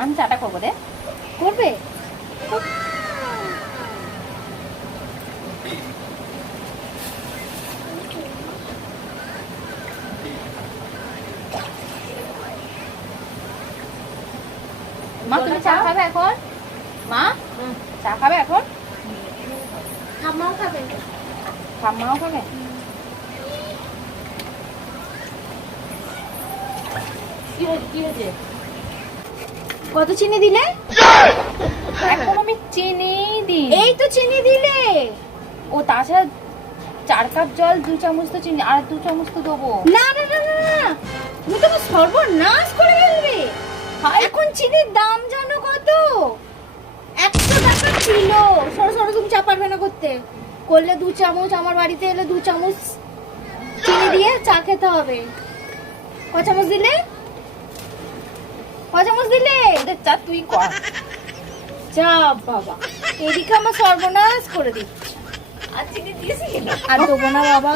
আমি চাটা করবো রে। করবে? মা তুমি চা খাবে এখন? মা চা খাবে এখন? ঠাম্মাও খাবে। ঠাম্মাও খাবে? কি হয়েছে? কত চিনি দিলে? এখন আমি চিনি দিই। এই তো চিনি দিলে। ও তাছাড়া 4 কাপ জল 2 চামচ তো চিনি আর 2 চামচ তো দেবো। না না না না না, তুমি তো সর্বনাশ করে ফেলবে। এখন চিনির দাম জানো কত? 100 টাকা কিলো। সরো সরো, তুমি চা পারবে না করতে। করলে 2 চামচ, আমার বাড়িতে এলে 2 চামচ চিনি দিয়ে চা খেতে হবে। ক চামচ দিলে? ক চামচ দিলে? ওদের চা তুই কর। যা বাবা, এদিকে আমার সর্বনাশ করে দিচ্ছে। আর চিনি দিয়েছি? আর দেবো না বাবা।